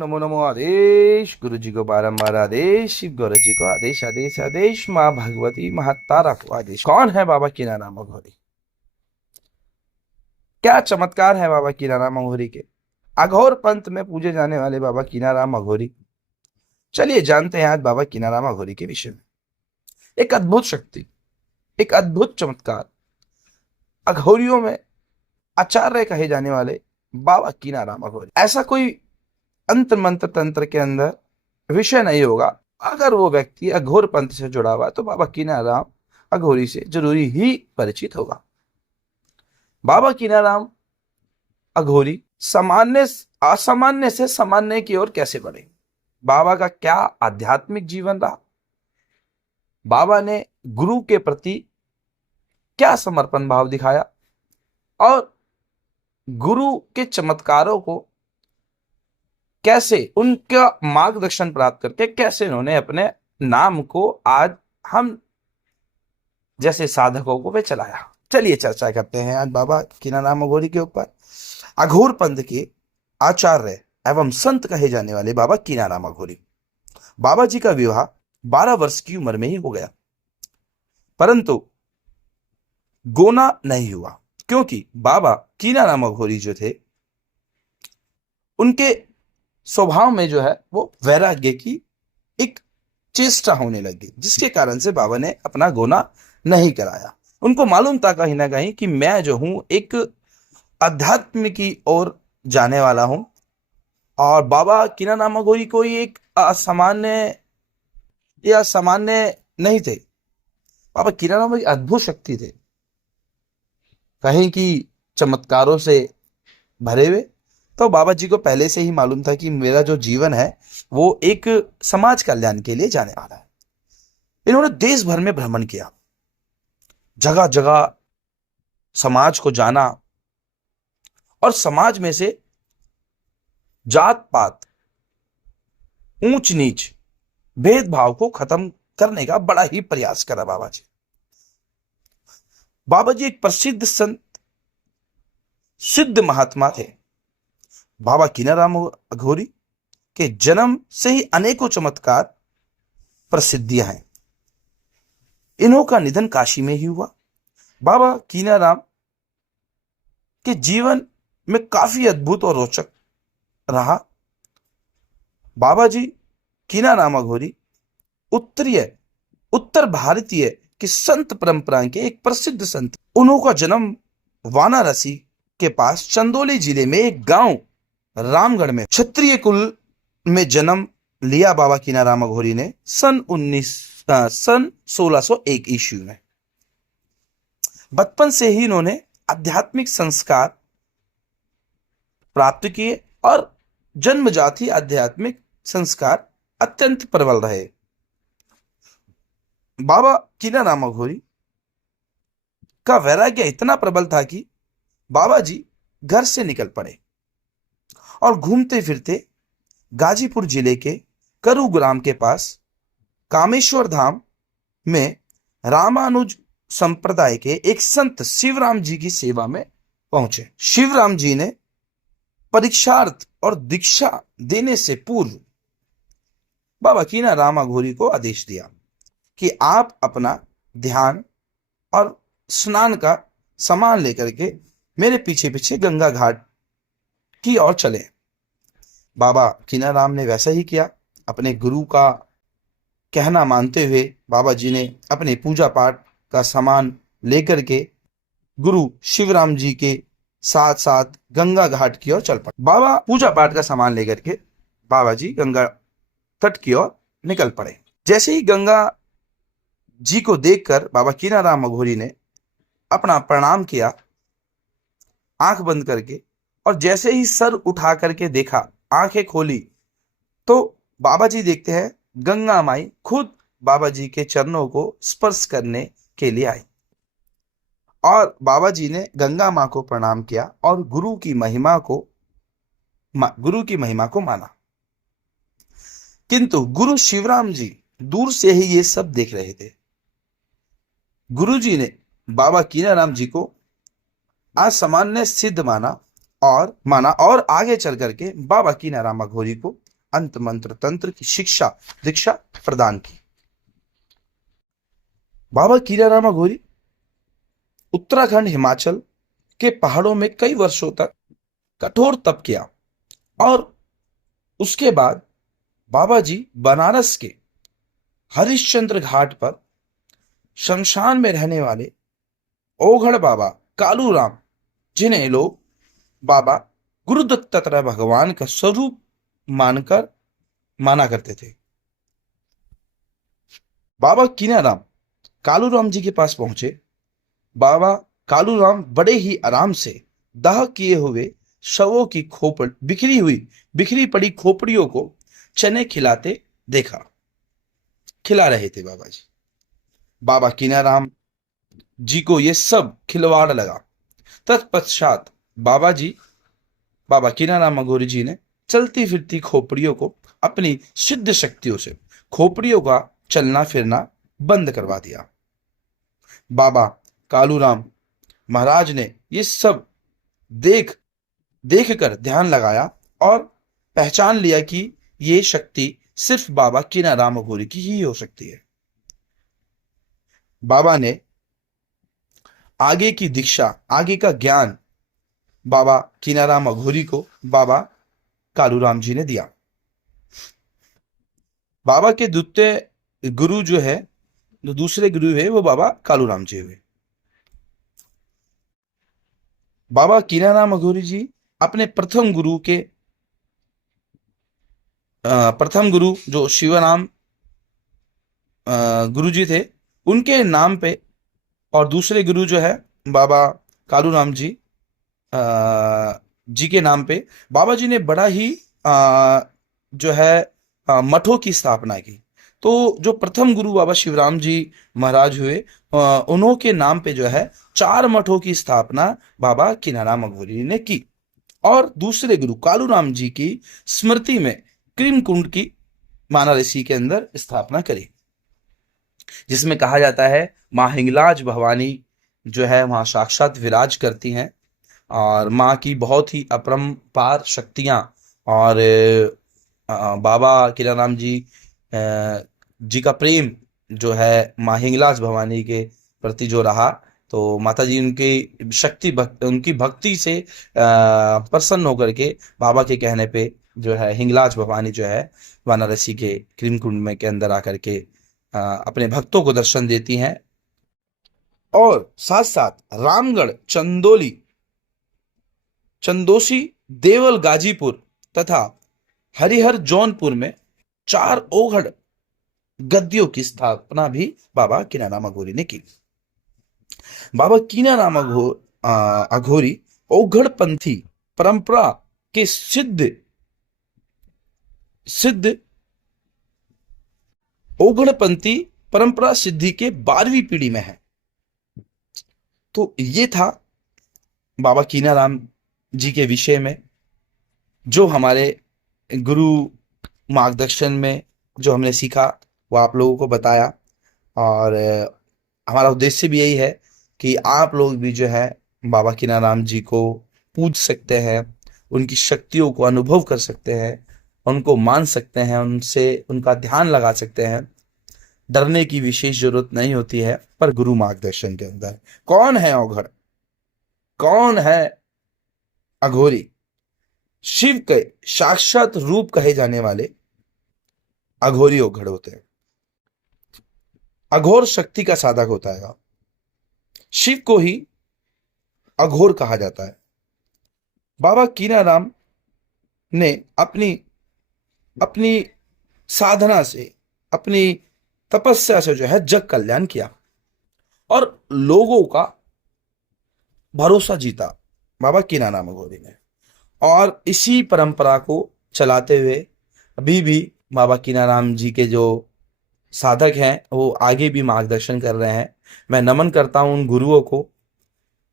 नमो नमो आदेश, गुरु जी को बारंबार आदेश, शिव गौरव जी को आदेश आदेश आदेश, माँ भगवती महातारा को आदेश। कौन है बाबा कीनाराम अघोरी? क्या चमत्कार है बाबा कीनाराम अघोरी के, अघोर पंथ में पूजे जाने वाले बाबा कीनाराम अघोरी। चलिए जानते हैं आज बाबा कीनाराम अघोरी के विषय में। एक अद्भुत शक्ति, एक अद्भुत चमत्कार, अघोरियों में आचार्य कहे जाने वाले बाबा कीनाराम अघोरी। ऐसा कोई अंतर मंत्र तंत्र के अंदर विषय नहीं होगा, अगर वो व्यक्ति अघोर पंथ से जुड़ा हुआ तो बाबा कीनाराम अघोरी से जरूरी ही परिचित होगा। बाबा कीनाराम अघोरी सामान्य असामान्य से सामान्य की ओर कैसे बढ़े, बाबा का क्या आध्यात्मिक जीवन रहा, बाबा ने गुरु के प्रति क्या समर्पण भाव दिखाया और गुरु के चमत्कारों को कैसे, उनका मार्गदर्शन प्राप्त करके कैसे उन्होंने अपने नाम को आज हम जैसे साधकों को पे चलाया। चलिए चर्चा करते हैं आज बाबा कीनाराम अघोरी के ऊपर। अघोर पंथ के आचार्य एवं संत कहे जाने वाले बाबा कीनाराम अघोरी। बाबा जी का विवाह 12 वर्ष की उम्र में ही हो गया, परंतु गोना नहीं हुआ, क्योंकि बाबा कीनाराम अघोरी जो थे उनके स्वभाव में जो है वो वैराग्य की एक चेष्टा होने लगी, जिसके कारण से बाबा ने अपना गोना नहीं कराया। उनको मालूम था कहीं ना कहीं कि मैं जो हूं एक अध्यात्म की ओर जाने वाला हूं, और बाबा कीनाराम अघोरी कोई एक असामान्य या सामान्य नहीं थे। बाबा कीनाराम एक अद्भुत शक्ति थे, कहीं की चमत्कारों से भरे हुए। तो बाबा जी को पहले से ही मालूम था कि मेरा जो जीवन है वो एक समाज कल्याण के लिए जाने वाला है। इन्होंने देश भर में भ्रमण किया, जगह जगह समाज को जाना और समाज में से जात पात, ऊंच नीच, भेदभाव को खत्म करने का बड़ा ही प्रयास करा बाबा जी। बाबा जी एक प्रसिद्ध संत, सिद्ध महात्मा थे। बाबा कीनाराम अघोरी के जन्म से ही अनेकों चमत्कार प्रसिद्धियां हैं। इन्हों का निधन काशी में ही हुआ। बाबा कीनाराम के जीवन में काफी अद्भुत और रोचक रहा। बाबा जी कीनाराम अघोरी उत्तर भारतीय की संत परंपरा के एक प्रसिद्ध संत। उन्हों का जन्म वाराणसी के पास चंदौली जिले में एक गांव रामगढ़ में, क्षत्रिय कुल में जन्म लिया बाबा कीनाराम अघोरी ने सन 1601 ईस्वी में। बचपन से ही इन्होंने आध्यात्मिक संस्कार प्राप्त किए और जन्मजात ही आध्यात्मिक संस्कार अत्यंत प्रबल रहे। बाबा कीनाराम अघोरी का वैराग्य इतना प्रबल था कि बाबा जी घर से निकल पड़े और घूमते फिरते गाजीपुर जिले के करू ग्राम के पास कामेश्वर धाम में रामानुज संप्रदाय के एक संत शिवराम जी की सेवा में पहुंचे। शिवराम जी ने परीक्षार्थ और दीक्षा देने से पूर्व बाबा कीनाराम अघोरी को आदेश दिया कि आप अपना ध्यान और स्नान का सामान लेकर के मेरे पीछे पीछे गंगा घाट की ओर चले। बाबा कीनाराम ने वैसा ही किया। अपने गुरु का कहना मानते हुए बाबा जी ने अपने पूजा पाठ का सामान लेकर के गुरु शिवराम जी के साथ साथ गंगा घाट की ओर चल पड़े। बाबा पूजा पाठ का सामान लेकर के बाबा जी गंगा तट की ओर निकल पड़े। जैसे ही गंगा जी को देखकर बाबा कीनाराम अघोरी ने अपना प्रणाम किया आंख बंद करके, और जैसे ही सर उठा करके देखा, आंखें खोली, तो बाबा जी देखते हैं गंगा माई खुद बाबा जी के चरणों को स्पर्श करने के लिए आई, और बाबा जी ने गंगा मां को प्रणाम किया और गुरु की महिमा को माना। किंतु गुरु शिवराम जी दूर से ही ये सब देख रहे थे। गुरु जी ने बाबा कीनाराम जी को असामान्य सिद्ध माना और आगे चल करके बाबा कीनाराम अघोरी को अंत मंत्र तंत्र की शिक्षा दीक्षा प्रदान की। बाबा कीनाराम अघोरी उत्तराखंड हिमाचल के पहाड़ों में कई वर्षों तक कठोर तप किया और उसके बाद बाबा जी बनारस के हरिश्चंद्र घाट पर शमशान में रहने वाले ओघड़ बाबा कालू राम, जिन्हें लोग बाबा गुरु दत्तात्रेय भगवान का स्वरूप मानकर माना करते थे, बाबा कीनाराम कालू राम जी के पास पहुंचे। बाबा कालू राम बड़े ही आराम से दाह किए हुए शवों की बिखरी पड़ी खोपड़ियों को चने खिलाते देखा। खिला रहे थे बाबा जी। बाबा कीनाराम जी को यह सब खिलवाड़ लगा। तत्पश्चात बाबा कीनाराम अघोरी जी ने चलती फिरती खोपड़ियों को अपनी सिद्ध शक्तियों से खोपड़ियों का चलना फिरना बंद करवा दिया। बाबा कालूराम महाराज ने ये सब देख कर ध्यान लगाया और पहचान लिया कि ये शक्ति सिर्फ बाबा कीनाराम अघोरी की ही हो सकती है। बाबा ने आगे की दीक्षा, आगे का ज्ञान बाबा कीनाराम अघोरी को बाबा कालूराम जी ने दिया। बाबा के द्वितीय गुरु जो है, जो दूसरे गुरु है, वो बाबा कालूराम जी हुए। बाबा कीनाराम अघोरी जी अपने प्रथम गुरु जो शिवराम गुरु जी थे, उनके नाम पे, और दूसरे गुरु जो है बाबा कालूराम जी जी के नाम पे बाबा जी ने बड़ा ही जो है मठों की स्थापना की। तो जो प्रथम गुरु बाबा शिवराम जी महाराज हुए, उन्हों के नाम पे जो है 4 मठों की स्थापना बाबा कीनाराम अघोरी ने की और दूसरे गुरु कालूराम जी की स्मृति में क्रीम कुंड की माना ऋषि के अंदर स्थापना करी, जिसमें कहा जाता है माँ हिंगलाज भवानी जो है वहां साक्षात विराज करती हैं और माँ की बहुत ही अपरंपार शक्तियां और बाबा कीनाराम जी का प्रेम जो है माँ हिंगलाज भवानी के प्रति जो रहा, तो माता जी उनकी भक्ति से प्रसन्न होकर के बाबा के कहने पे जो है हिंगलाज भवानी जो है वाराणसी के क्रीम कुंड में के अंदर आकर के अपने भक्तों को दर्शन देती हैं। और साथ साथ रामगढ़, चंदोसी, देवल, गाजीपुर तथा हरिहर जौनपुर में 4 ओघड़ गद्दियों की स्थापना भी बाबा कीनाराम अघोरी ने की। बाबा कीनाराम अघोरी ओघड़ पंथी परंपरा के सिद्ध ओघड़पंथी परंपरा सिद्धि के 12वीं पीढ़ी में है। तो ये था बाबा कीनाराम जी के विषय में जो हमारे गुरु मार्गदर्शन में जो हमने सीखा वो आप लोगों को बताया। और हमारा उद्देश्य भी यही है कि आप लोग भी जो है बाबा कीनाराम जी को पूज सकते हैं, उनकी शक्तियों को अनुभव कर सकते हैं, उनको मान सकते हैं, उनसे उनका ध्यान लगा सकते हैं। डरने की विशेष जरूरत नहीं होती है, पर गुरु मार्गदर्शन के अंदर कौन है ओघड़, कौन है अघोरी? शिव के साक्षात रूप कहे जाने वाले अघोरी ओघड़ होते हैं। अघोर शक्ति का साधक होता है। शिव को ही अघोर कहा जाता है। बाबा कीनाराम ने अपनी साधना से, अपनी तपस्या से जो है जग कल्याण किया और लोगों का भरोसा जीता बाबा कीनाराम अघोरी ने। और इसी परंपरा को चलाते हुए अभी भी बाबा कीनाराम जी के जो साधक हैं वो आगे भी मार्गदर्शन कर रहे हैं। मैं नमन करता हूं उन गुरुओं को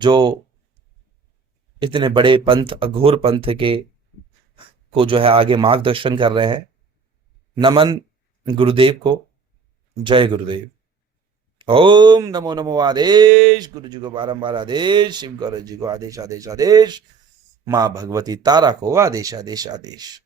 जो इतने बड़े पंथ, अघोर पंथ को जो है आगे मार्गदर्शन कर रहे हैं। नमन गुरुदेव को। जय गुरुदेव। ओम नमो नमो आदेश। गुरु जी को बारंबार आदेश। शिव गौरव जी को आदेश आदेश आदेश। माँ भगवती तारा को आदेश आदेश आदेश।